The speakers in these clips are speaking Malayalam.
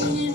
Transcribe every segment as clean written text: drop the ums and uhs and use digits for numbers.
Thank you.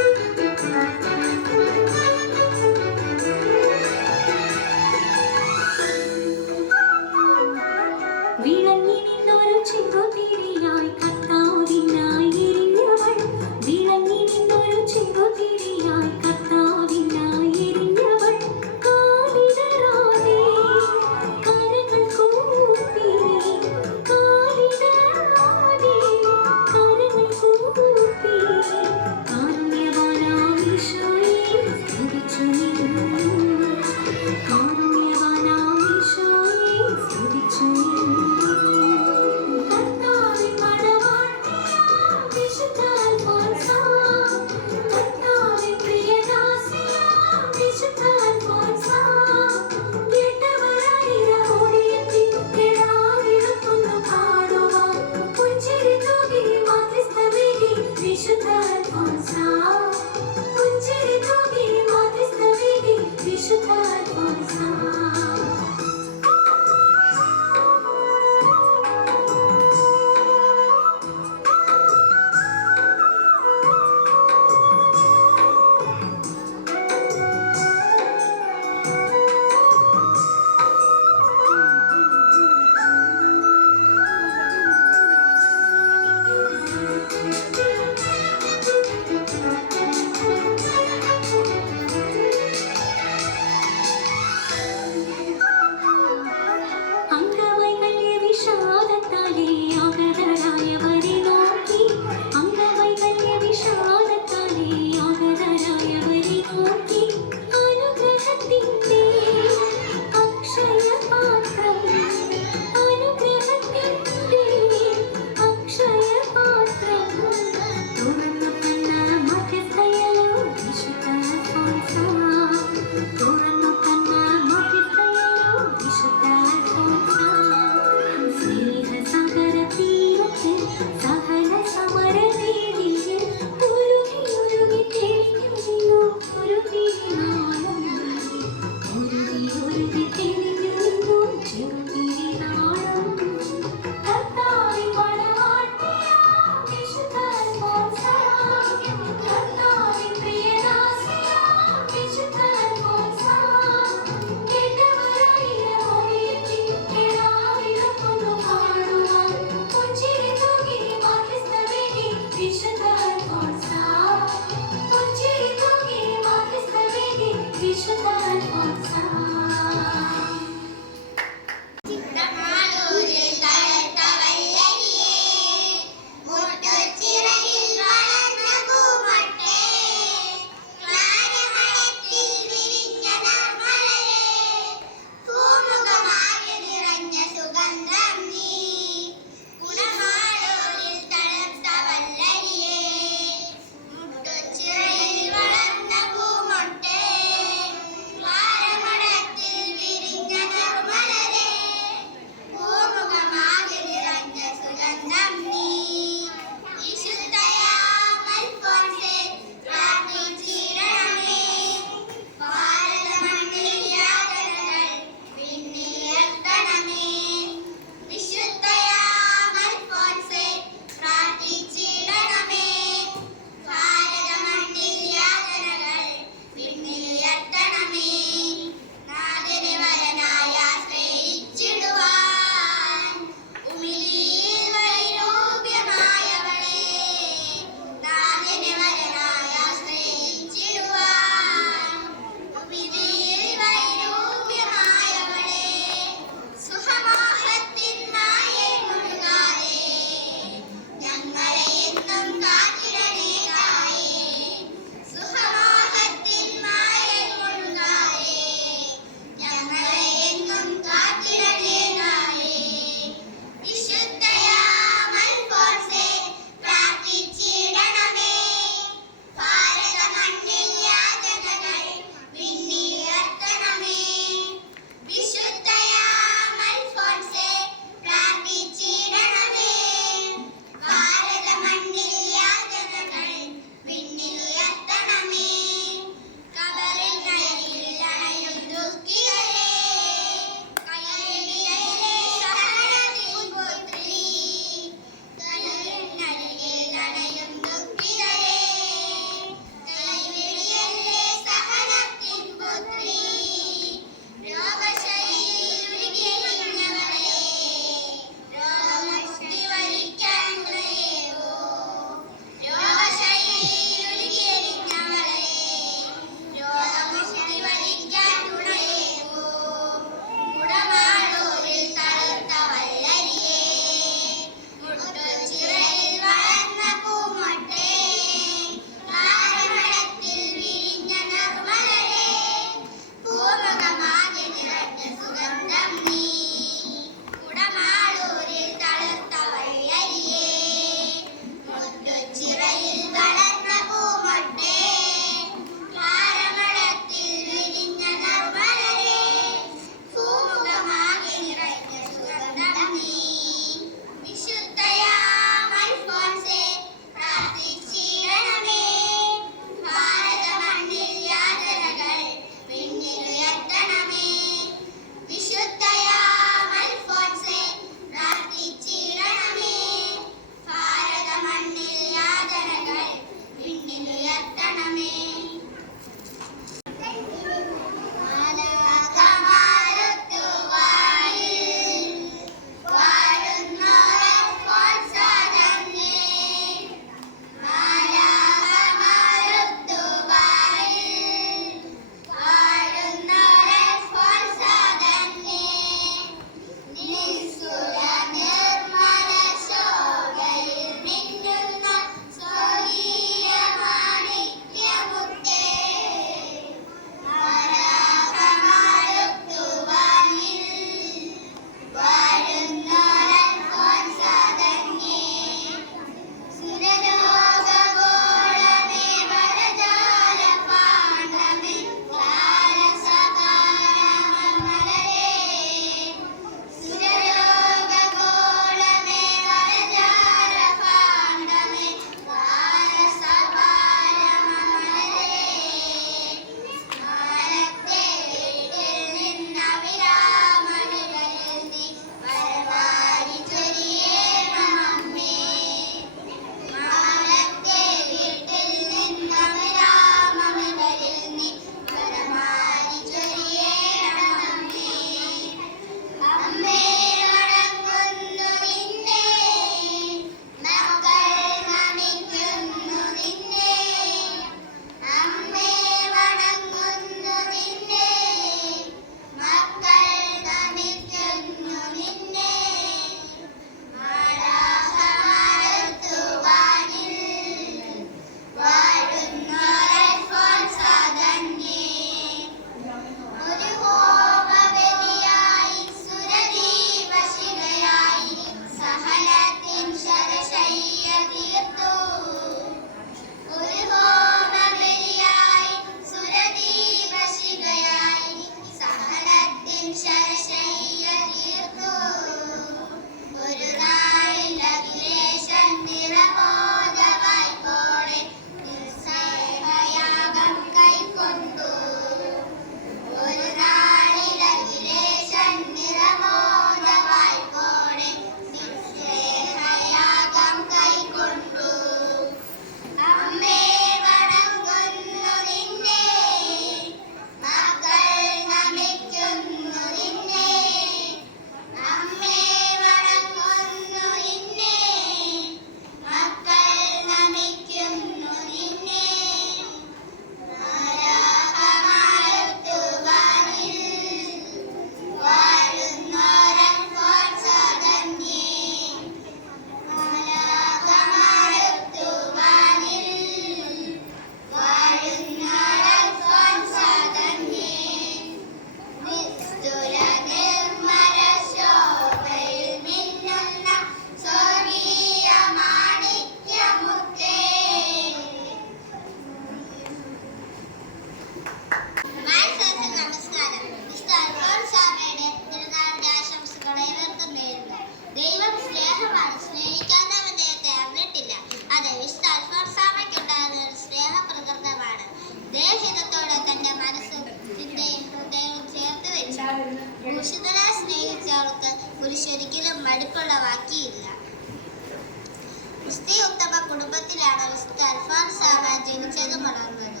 ക്രിസ്തീയ ഉത്തമ കുടുംബത്തിലാണ് വിശുദ്ധ അൽഫോൻസാമ ജനിച്ചതും വളർന്നത്.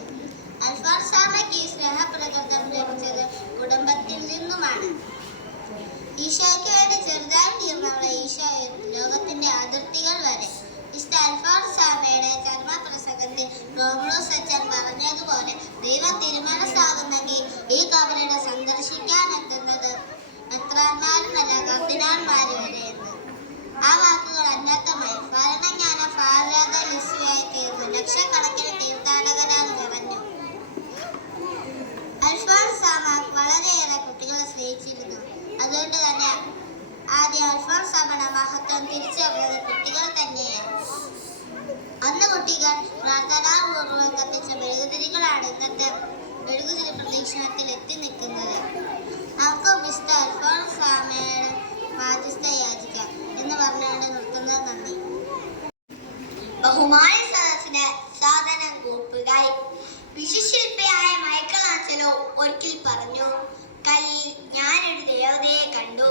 അൽഫോൻസാമയ്ക്ക് ഈ സ്നേഹപ്രകൃതം ലഭിച്ചത് കുടുംബത്തിൽ നിന്നുമാണ്. ഈശോയ്ക്ക് വേണ്ടി ചെറുതായി തീർന്നവളെ ഈശോ ലോകത്തിന്റെ അതിർത്തികൾ വരെ. വിശുദ്ധ അൽഫോൻസാമയുടെ ചർമ്മപ്രസംഗത്തിൽ റോമുലോസ് അച്ഛൻ പറഞ്ഞതുപോലെ ദൈവം തിരുമനസ്സാകുന്നെങ്കിൽ ഈ കബറിടം സന്ദർശിക്കാനെത്തുന്നത് മെത്രാന്മാരുമല്ല കർദിനാൾമാര് വരെ എന്ന്. ആ വാക്കുകൾ അന്വർത്ഥമായി. ഭരണജ്ഞാന ഫാദർ ലിസിയായി തീർന്നു. ലക്ഷക്കണക്കിന് തീർത്ഥാടകരാൽ നിറഞ്ഞു. അൽഫോൻസാമ വളരെയേറെ കുട്ടികളെ സ്നേഹിച്ചിരുന്നു. അതുകൊണ്ട് തന്നെ ആദ്യം അൽഫോൻസാമയുടെ മഹത്വം തിരിച്ചറിഞ്ഞത് കുട്ടികൾ തന്നെയാണ്. അന്ന് കുട്ടികൾ പ്രാർത്ഥനാപൂർവ്വം കത്തിച്ച മെഴുകുതിരികളാണ് ഇന്നത്തെ മെഴുകുതിരി പ്രദക്ഷിണത്തിൽ എത്തി നിൽക്കുന്നത്. നമുക്ക് വിശുദ്ധ അൽഫോൻസാമയുടെ മാധ്യസ്ഥ യാചിക്കാം എന്ന് പറഞ്ഞുകൊണ്ട് നിർത്തുന്നത്. നന്ദി. ബഹുമാന സദസ്സിന് സാധനം കൂപ്പുകായി. വിശുശില്പിയായ മൈക്കലാഞ്ചലോ ഒരിക്കൽ പറഞ്ഞു, കല്ലിൽ ഞാനൊരു ദേവതയെ കണ്ടു.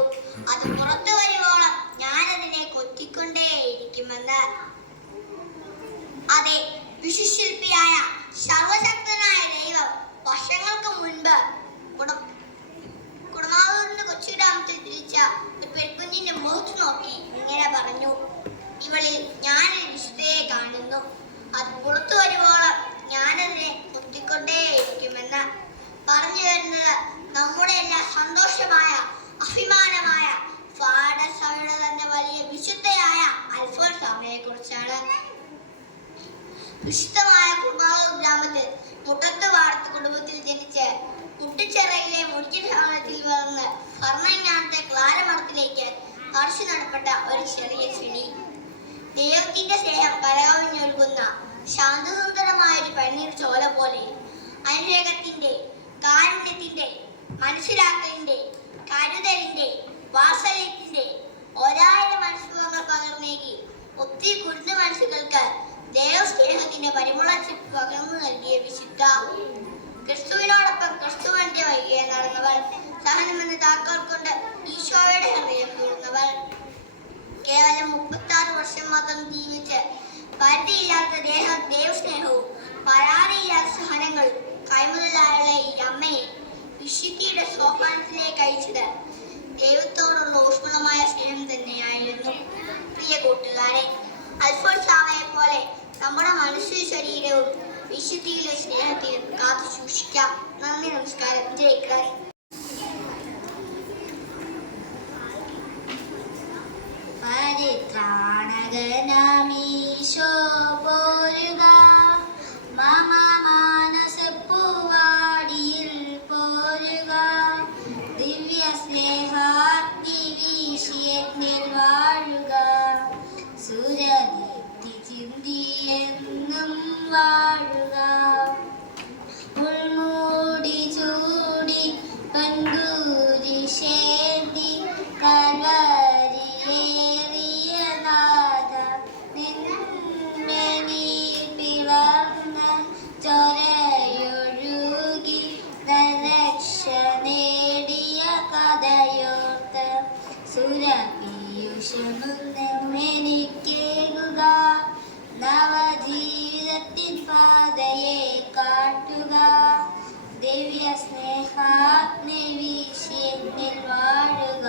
അത് പുറത്തു വരുവോളം ഞാനതിനെ കൊത്തിക്കൊണ്ടേയിരിക്കുമെന്ന്. അതെ, വിശുശില്പിയായ സർവശക്തനായ ദൈവം വർഷങ്ങൾക്ക് മുൻപ് കുടമാവൂരിന് കൊച്ചുഗ്രാമത്തിൽ തിരിച്ച ഒരു പെൺകുഞ്ഞിന്റെ മുഖത്ത് നോക്കി ഇങ്ങനെ പറഞ്ഞു, ഇവളിൽ ഞാനൊരു വിശുദ്ധയെ കാണുന്നു. അത് പുറത്തു വരുവോളം ഞാനതിനെ കൊത്തിക്കൊണ്ടേയിരിക്കുമെന്ന്. പറഞ്ഞു വരുന്നത് നമ്മുടെ എല്ലാം സന്തോഷമായ അഭിമാനമായ പാഠസഭയുടെ തന്നെ വലിയ വിശുദ്ധയായ അൽഫോൻസാമയെ കുറിച്ചാണ്. വിശുദ്ധമായ കുടമാവൂർ ഗ്രാമത്തിൽ മുട്ടത്ത് വാർത്ത കുടുംബത്തിൽ ജനിച്ച് കുട്ടിച്ചിറയിലെ മുടിക്കൽ ഭവനത്തിൽ വളർന്ന് ഭരണജ്ഞാനത്തെ ക്ലാരമഠത്തിലേക്ക് പറിച്ചു നടപ്പെട്ട ഒരു ചെറിയ ചെടി. ദൈവത്തിന്റെ സ്നേഹം കലകവിഞ്ഞൊഴുകുന്ന ശാന്തസുന്ദരമായ ഒരു പന്നീർ ചോല പോലെ അനുരേഖത്തിന്റെ, കാരുണ്യത്തിന്റെ, മനസ്സിലാക്കലിന്റെ, കരുതലിന്റെ, വാത്സല്യത്തിന്റെ 1000 മനസ്സുകൾ പകർന്നേകി ഒത്തിരി കുരുന്നു മനസ്സുകൾക്ക് ദൈവസ്നേഹത്തിന്റെ പരിമളത്തിൽ പകർന്നു നൽകിയ വിശുദ്ധ. ക്രിസ്തുവിനോടൊപ്പം ക്രിസ്തുവിന്റെ വഴിയെ നടന്നവൾ. സഹനമെന്ന താക്കോൽ കൊണ്ട് ഈശോയുടെ ഹൃദയം തീർന്നവൾ. കേവലം 36 വർഷം മാത്രം ജീവിച്ച് പരിധിയില്ലാത്ത ദൈവസ്നേഹവും പരാതിയില്ലാത്ത സഹനങ്ങളും കൈമുതലായുള്ള ഈ അമ്മയെ വിശുദ്ധിയുടെ സോപാനത്തിലേക്ക് അയച്ചത് ദൈവത്തോടുള്ള ഊഷ്മളമായ സ്നേഹം തന്നെയായിരുന്നു. പ്രിയ കൂട്ടുകാരെ, അൽഫോൻസാമയെ പോലെ നമ്മുടെ മനസ്സും ശരീരവും വിശുദ്ധിയിലെ സ്നേഹത്തിൽ കാത്തു സൂക്ഷിക്കാം. നന്ദി, നമസ്കാരം. ജയ് ക്രൈസ്റ്റ്. പരിത്രാണകനാമീശോ പോരുക, മമ മാനസപ്പൂവാടിയിൽ പോരുക, ദിവ്യ സ്നേഹാഗ്നി വീശിയെന്നിൽ വാഴുക, സുരദീപ്തി ചിന്തിയെന്നും വാഴുക, ഉൾമൂടി ചൂടി പൻകുരിശേന്തി കൽവരിയേറിയ നാഥ, നിന്മേനി പിളർന്ന ചോരയൊഴുകി രക്ഷ നേടിയ കഥയോർത്ത് സുരപീയൂഷമെനിക്കേകുക, നവജീവിതത്തിൻ പാതയെ കാട്ടുക, ദിവ്യ സ്നേഹാഗ്നി വീശിയെന്നിൽ വാഴുക,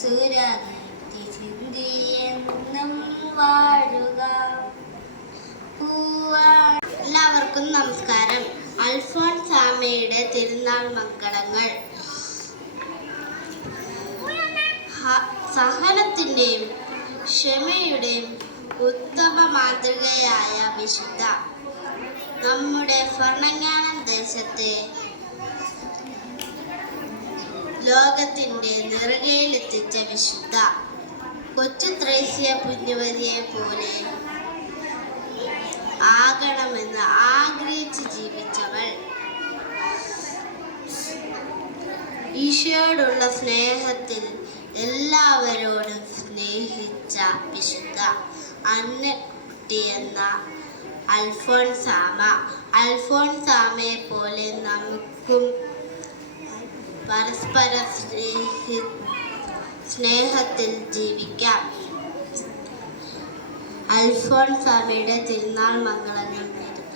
സുരദീപ്തി ചിന്തിയെന്നും വാഴുക. എല്ലാവർക്കും നമസ്കാരം. അൽഫോൻസാമയുടെ തിരുനാൾ മംഗളങ്ങൾ. സഹനത്തിന്റെയും ക്ഷമയുടെയും ഉത്തമ മാതൃകയായ വിശുദ്ധ, നമ്മുടെ ഭരണജ്ഞാനം ദേശത്തെ ലോകത്തിന്റെ നെറുകയിലെത്തിച്ച വിശുദ്ധ, കൊച്ചു ത്രേസ്യ പുണ്യവതിയെ പോലെ ആകണമെന്ന് ആഗ്രഹിച്ച് ജീവിച്ചവൾ, ഈശോയോടുള്ള സ്നേഹത്തിൽ എല്ലാവരോടും സ്നേഹിച്ച വിശുദ്ധ അന്നക്കുട്ടി എന്ന അൽഫോൻസാമ. അൽഫോൻസാമയെ പോലെ നമുക്കും പരസ്പര സ്നേഹത്തിൽ ജീവിക്കാം. അൽഫോൻസാമയുടെ തിരുനാൾ മംഗളങ്ങൾ നേരുന്നു.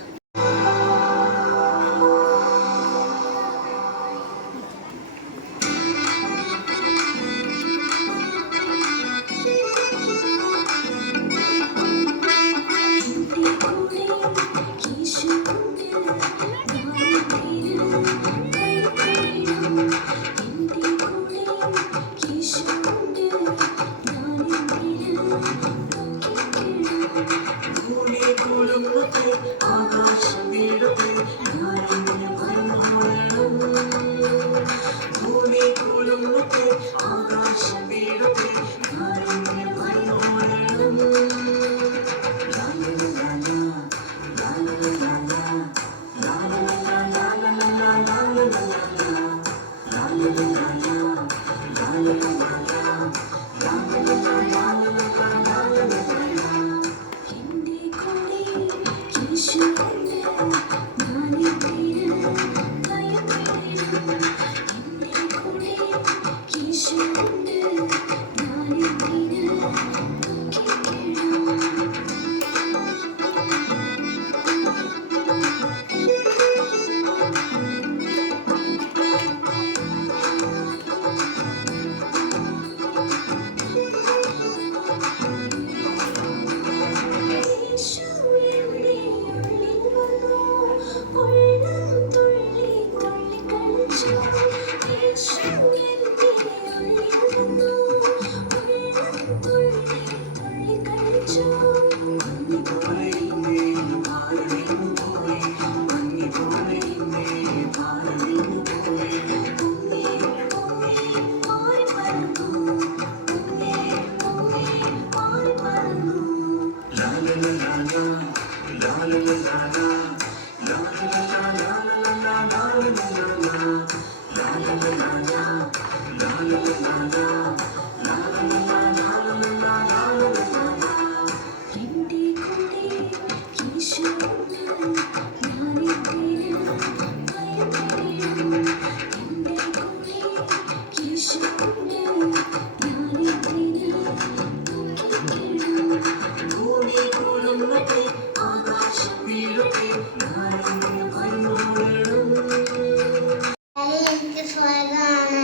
എനിക്ക് സ്വർഗമാണ്.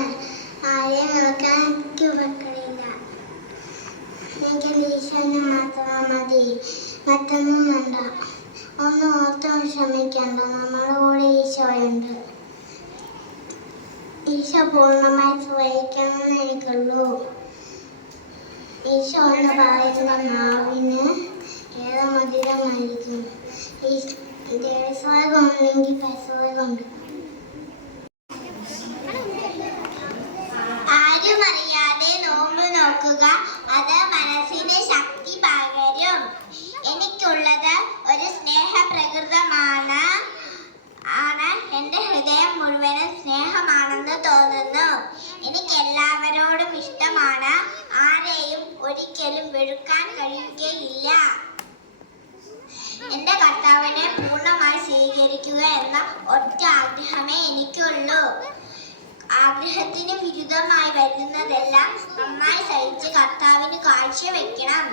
ആരെയും നോക്കാൻ എനിക്ക് മക്കളില്ല. എനിക്ക് ഈശ്വരനെ മാത്രം മതി. മറ്റൊന്നും വേണ്ട. ഒന്നും ഓർത്തും വിഷമിക്കണ്ട. നമ്മുടെ കൂടെ ഈശോയുണ്ട്. ഈശോ പൂർണ്ണമായി സ്നേഹിക്കണമെന്ന് എനിക്കുള്ളൂ. ഈശോ എന്ന് പറയുന്ന നാവിന് ഏറെ മധുരമായിരിക്കും. ദേവസ്വർഗം ഉണ്ടെങ്കിൽ പരസ്വർഗമുണ്ട്. ആരുമറിയാതെ നോമ്പ് നോക്കുക, അത് മനസ്സിന് ശക്തി പകരും. എനിക്കുള്ളത് ഒരു സ്നേഹപ്രകൃതമാണ്. എൻ്റെ ഹൃദയം മുഴുവനും സ്നേഹമാണെന്ന് തോന്നുന്നു. എനിക്ക് എല്ലാവരോടും ഇഷ്ടമാണ്. ആരെയും ഒരിക്കലും വെറുക്കാൻ കഴിയുകയില്ല. എൻ്റെ കർത്താവിനെ പൂർണ്ണമായി സ്വീകരിക്കുക എന്ന ഒറ്റ ആഗ്രഹമേ എനിക്കുള്ളൂ. ആഗ്രഹത്തിന് വിരുദ്ധമായി വരുന്നതെല്ലാം നന്നായി സഹിച്ച് കർത്താവിന് കാഴ്ചവെക്കണം.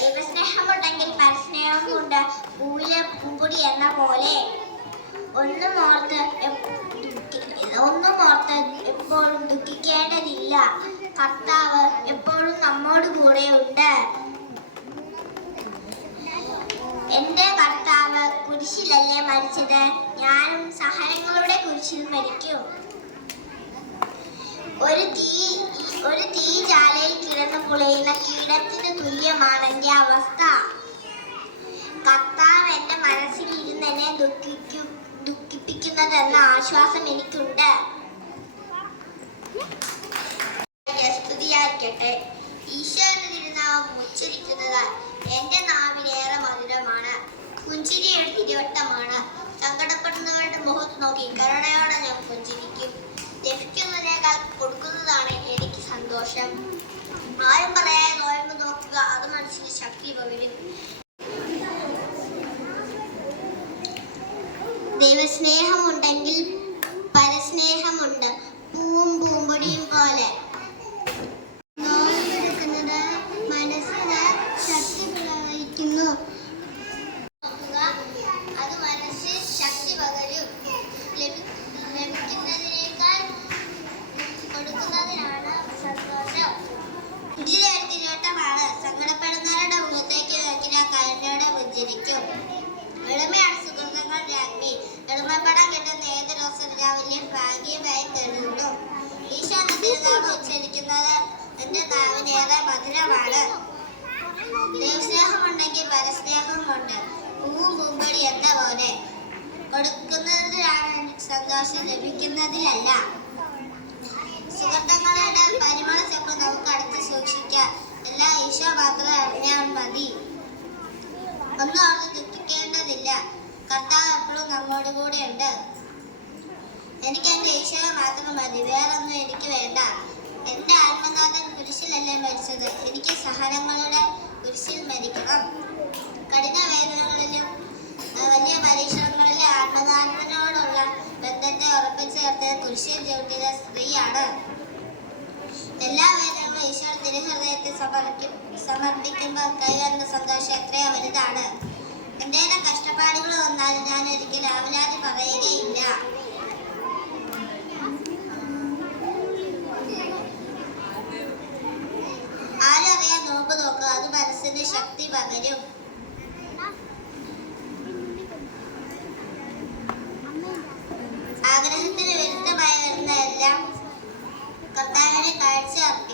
ദൈവസ്നേഹമുണ്ടെങ്കിൽ പരസ്നേഹമുണ്ട്. പൂവിലെ പൂമ്പൊടി എന്ന പോലെ ഒന്നും ഓർത്ത് എപ്പോഴും ദുഃഖിക്കേണ്ടതില്ല. കർത്താവ് എപ്പോഴും നമ്മോട് കൂടെ ഉണ്ട്. എന്റെ കർത്താവ് കുരിശിലല്ലേ മരിച്ചത്? ഞാനും സഹനങ്ങളുടെ കുരിശിൽ മരിക്കും. ഒരു തീജാലയിൽ കിടന്നു പുളയുന്ന കീടത്തിന് തുല്യമാണ് എന്റെ അവസ്ഥ. കർത്താവ് എന്റെ മനസ്സിൽ ഇരുന്ന് എന്നെ ദുഃഖിപ്പിക്കുന്നതെന്ന ആശ്വാസം എനിക്കുണ്ട്. സ്തുതിയായിരിക്കട്ടെ. ഈശോ എന്ന തിരുനാമം ഉച്ചരിക്കുന്നത് എന്റെ നാവിലേറെ മധുരമാണ്. പുഞ്ചിരിയുടെ തിരുവട്ടമാണ്. സങ്കടപ്പെടുന്നവരുടെ മുഖത്ത് നോക്കി കരുണയോടെ ഞാൻ പുഞ്ചിരിക്കും. ലഭിക്കുന്നതിനേക്കാൾ കൊടുക്കുന്നതാണ് എനിക്ക് സന്തോഷം. ആരും പറയാതെ നോയമ്പ് നോക്കുക, അത് മനസ്സിന് ശക്തി പകരും. ദൈവസ്നേഹമുണ്ടെങ്കിൽ പരസ്നേഹമുണ്ട്. പൂവും പൂമ്പൊടിയും പോലെ. നോമ്പെടുക്കുന്നത് മനസ്സിന് ശക്തി പ്രവഹിക്കും. ഒരു ഭാഗ്യമായി കരുതുന്നു. ഈശോ എന്ന തിരുനാമം ഉച്ചരിക്കുന്നത് എന്റെ നാവിനേറെ മധുരമാണ്. ദൈവസ്നേഹമുണ്ടെങ്കിൽ പരസ്നേഹമുണ്ട്. പൂവും പൂമ്പൊടി എന്ന പോലെ കൊടുക്കുന്നതിലാണ് സന്തോഷം, ലഭിക്കുന്നതിലല്ല. സുഗന്ധങ്ങളുടെ പരിമള ചെപ്പ് നമുക്ക് അടച്ചു സൂക്ഷിക്കാം. എല്ലാം ഈശോ മാത്രം അറിഞ്ഞാൽ മതി. ഒന്നും ഓർത്ത് ദുഃഖിക്കേണ്ടതില്ല. കർത്താവ് എപ്പോഴും നമ്മോട് കൂടെ ഉണ്ട്. എനിക്ക് എന്റെ ഈശോയെ മാത്രം മതി, വേറൊന്നും എനിക്ക് വേണ്ട. എന്റെ ആത്മനാഥൻ കുരിശിലല്ലേ മരിച്ചത്, എനിക്ക് സഹനങ്ങളുടെ കുരിശിൽ മരിക്കണം. കഠിന വേദനകളിലും വലിയ പരീക്ഷണങ്ങളിലെ ആത്മനാഥനോടുള്ള ബന്ധത്തെ ഉറപ്പിച്ചേർത്തത് കുരിശിൽ ചവിട്ടിയ സ്ത്രീയാണ്. എല്ലാ വേദനകളും ഈശോ തിരുഹൃദയത്തിൽ സമർപ്പിക്കുമ്പോൾ കൈവരുന്ന സന്തോഷം എത്രയോ വലുതാണ്. എന്റെ കഷ്ടപ്പാടുകൾ വന്നാലും ഞാൻ ഒരിക്കലും ആവലാതി പറയുകയില്ല. ആരറിയാൻ നോക്ക് നോക്കുക, അത് മനസ്സിന് ശക്തി പകരും. ആഗ്രഹത്തിന് വിരുദ്ധമായി വരുന്ന എല്ലാം കർത്താവിനെ കാഴ്ച അർപ്പിക്കും.